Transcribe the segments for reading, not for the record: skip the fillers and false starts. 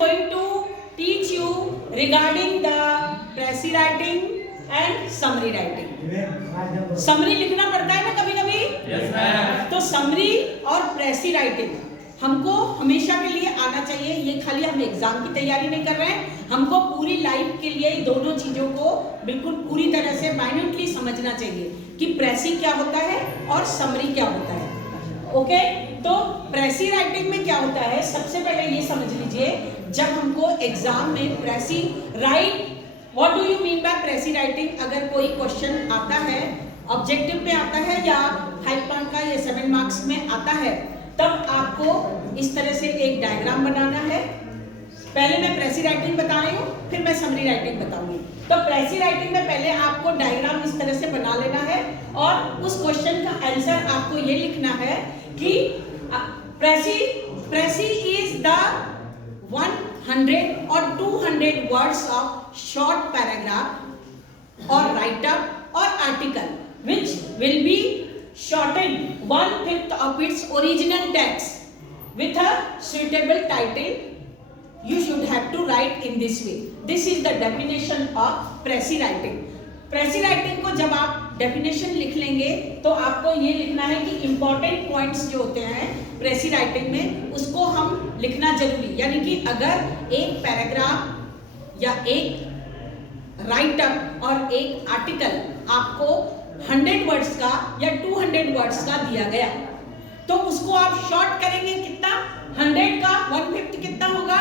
Going to teach you regarding the pressy writing and summary writing. Summary लिखना पड़ता है ना कभी कभी? Yes, ma'am. तो समरी और प्रेसी राइटिंग हमको हमेशा के लिए आना चाहिए। ये खाली हम एग्जाम की तैयारी नहीं कर रहे हैं, हमको पूरी लाइफ के लिए दोनों चीजों को बिल्कुल पूरी तरह से माइन्यूटली समझना चाहिए कि प्रेसी क्या होता है और समरी क्या होता है। ओके, तो प्रेसी राइटिंग में क्या होता है, सबसे पहले ये समझ लीजिए, जब हमको एग्जाम में precis write, what do you mean by precis writing, अगर कोई क्वेश्चन आता है ऑब्जेक्टिव में आता है या 5 मार्क्स का या 7 मार्क्स में आता है, तब आपको इस तरह से एक डायग्राम बनाना है। पहले मैं प्रेसी राइटिंग बता रही हूँ, फिर मैं समरी राइटिंग बताऊंगी। तो प्रेसी राइटिंग में पहले आपको डायग्राम इस तरह से बना लेना है और उस क्वेश्चन का आंसर आपको ये लिखना है कि प्रेसी इज द 100 और 200 वर्ड्स ऑफ शॉर्ट पैराग्राफ और राइट अप और article which will be shortened 1/5 of its original text with a suitable title. You should have to write in this way. This is the definition of pressy writing. Pressy writing को जब आप definition लिख लेंगे तो आपको ये लिखना है कि important points जो होते हैं प्रेसी राइटिंग में उसको हम लिखना जरूरी, यानी कि अगर एक पैराग्राफ या एक राइट अप और एक आर्टिकल आपको 100 वर्ड्स का या 200 वर्ड्स का दिया गया तो उसको आप शॉर्ट करेंगे कितना, 100 का 1/5 कितना होगा,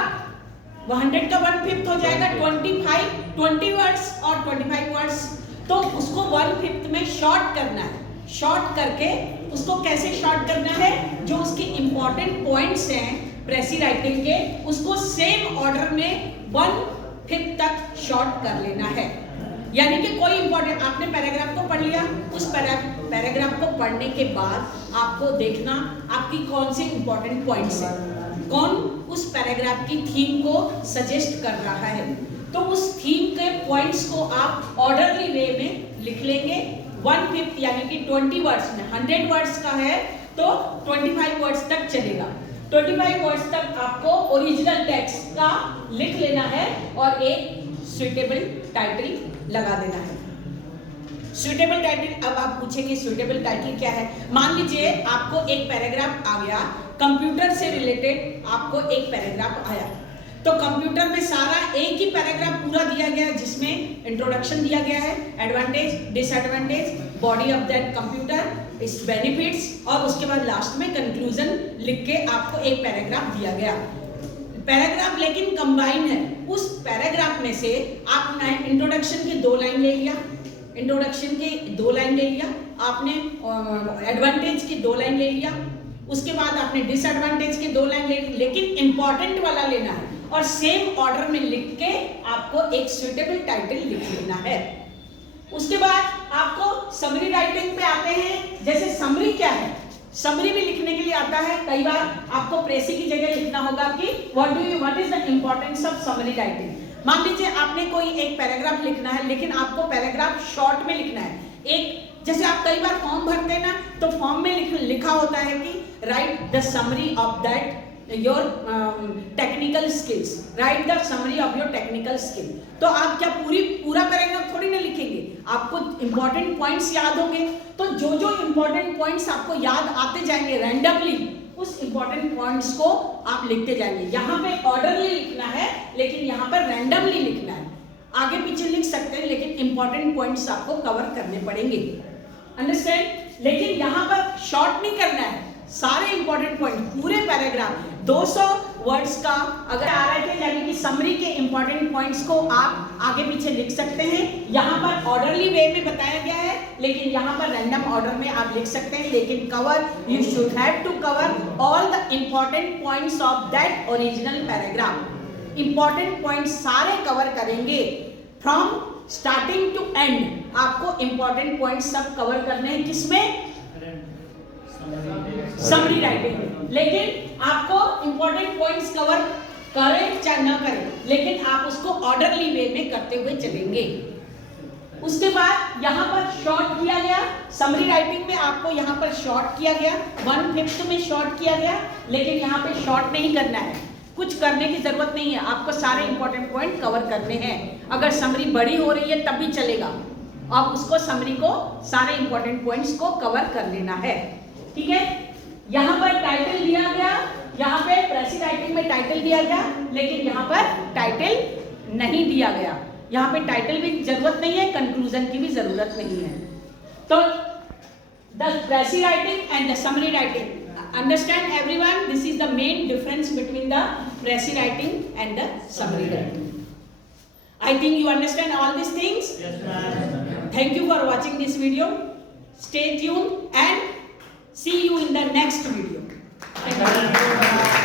100 का 1/5 हो जाएगा 20 वर्ड्स और 25 वर्ड्स, तो उसको 1/5 में शॉर्ट करना है। शॉर्ट करके उसको कैसे शॉर्ट करना है, जो उसके इंपॉर्टेंट पॉइंट्स हैं प्रेसी राइटिंग के उसको सेम ऑर्डर में 1/5 तक शॉर्ट कर लेना है। यानी कि कोई इंपॉर्टेंट, आपने पैराग्राफ को पढ़ लिया, उस पैराग्राफ को पढ़ने के बाद आपको देखना आपकी कौन से इंपॉर्टेंट पॉइंट्स हैं, कौन उस पैराग्राफ की थीम को सजेस्ट कर रहा है, तो उस थीम के पॉइंट्स को आप ऑर्डरली वे में लिख लेंगे 1/5 यानी कि 20 वर्ड्स में। 100 वर्ड्स का है तो 25 वर्ड्स तक चलेगा, 25 वर्ड्स तक आपको ओरिजिनल टेक्स्ट का लिख लेना है और एक सुइटेबल टाइटल लगा देना है। सुइटेबल टाइटल, अब आप पूछेंगे सुइटेबल टाइटल क्या है। मान लीजिए आपको एक पैराग्राफ आ गया, कंप्यूटर से रिलेटेड आपको एक पैराग्राफ आया, तो कंप्यूटर में सारा एक ही पैराग्राफ पूरा दिया गया है जिसमें इंट्रोडक्शन दिया गया है, advantage disadvantage, body of that computer, it's benefits, और उसके बाद लास्ट में कंक्लूजन लिख के आपको एक पैराग्राफ दिया गया। पैराग्राफ लेकिन कंबाइन है, उस पैराग्राफ में से आपने इंट्रोडक्शन की 2 लाइन ले लिया, इंट्रोडक्शन की 2 लाइन ले लिया, आपने एडवांटेज की 2 लाइन ले लिया, उसके बाद आपने डिसएडवांटेज की 2 लाइन ले ली, लेकिन इंपॉर्टेंट वाला लेना है और सेम ऑर्डर में लिख के आपको एक सुइटेबल टाइटल लिख लेना है। उसके बाद आपको समरी राइटिंग पे आते हैं। जैसे समरी क्या है, समरी भी लिखने के लिए आता है, कई बार आपको प्रेसी की जगह लिखना होगा कि what is the importance of summary writing. मान लीजिए आपने कोई एक पैराग्राफ लिखना है, लेकिन आपको पैराग्राफ शॉर्ट में लिखना है। एक जैसे आप कई बार फॉर्म भरते हैं ना, तो फॉर्म में लिखा होता है कि right the summary of that your technical skills, right the summary of your technical skill. तो आप क्या पूरा पैराग्राफ थोड़ी ना लिखेंगे, आपको इंपॉर्टेंट पॉइंट्स याद होंगे, तो जो इंपॉर्टेंट पॉइंट्स आपको याद आते जाएंगे रैंडमली, उस इंपॉर्टेंट पॉइंट्स को आप लिखते जाएंगे। यहाँ पे ऑर्डरली लिखना है, लेकिन यहाँ पर रैंडमली लिखना है। आगे पीछे लिख सकते हैं, लेकिन इंपॉर्टेंट पॉइंट्स आपको कवर करने पड़ेंगे, अंडरस्टैंड। लेकिन यहाँ पर शॉर्ट नहीं करना है, सारे इंपॉर्टेंट पॉइंट पूरे पैराग्राफ 200 वर्ड्स का अगर आ रहे थे, यानी कि समरी के इंपॉर्टेंट पॉइंट्स को आप आगे पीछे लिख सकते हैं। यहाँ पर ऑर्डरली वे में बताया गया है, लेकिन यहाँ पर रैंडम ऑर्डर में आप लिख सकते हैं, लेकिन cover you should have to cover all the important points of that original paragraph. Important points सारे कवर करेंगे फ्रॉम स्टार्टिंग टू एंड। आपको इंपॉर्टेंट पॉइंट्स सब कवर करने हैं, किसमें, समरी राइटिंग में। लेकिन आपको इंपॉर्टेंट पॉइंट्स कवर करें चाहे ना करें, लेकिन आप उसको ऑर्डरली वे में करते हुए चलेंगे। उसके बाद यहाँ पर शॉर्ट किया गया, समरी राइटिंग में आपको यहाँ पर शॉर्ट किया गया, 1/5 में शॉर्ट किया गया, लेकिन यहाँ पे शॉर्ट नहीं करना है, कुछ करने की जरूरत नहीं है, आपको सारे इंपॉर्टेंट पॉइंट कवर करने हैं। अगर समरी बड़ी हो रही है तब भी चलेगा, आप उसको समरी को सारे इंपॉर्टेंट पॉइंट्स को कवर कर लेना है, ठीक है। यहाँ पर टाइटल दिया गया, यहाँ पे प्रेसी राइटिंग में टाइटल दिया गया, लेकिन यहाँ पर टाइटल नहीं दिया गया, यहाँ पे टाइटल भी जरूरत नहीं है, कंक्लूजन की भी जरूरत नहीं है। तो the प्रेसी writing and the summary writing, understand everyone, this is the main difference between the pressy writing and the summary writing. I think you understand all these things. Yes, ma'am. Thank you for watching this video. Stay tuned and see you in the next video. Thank you.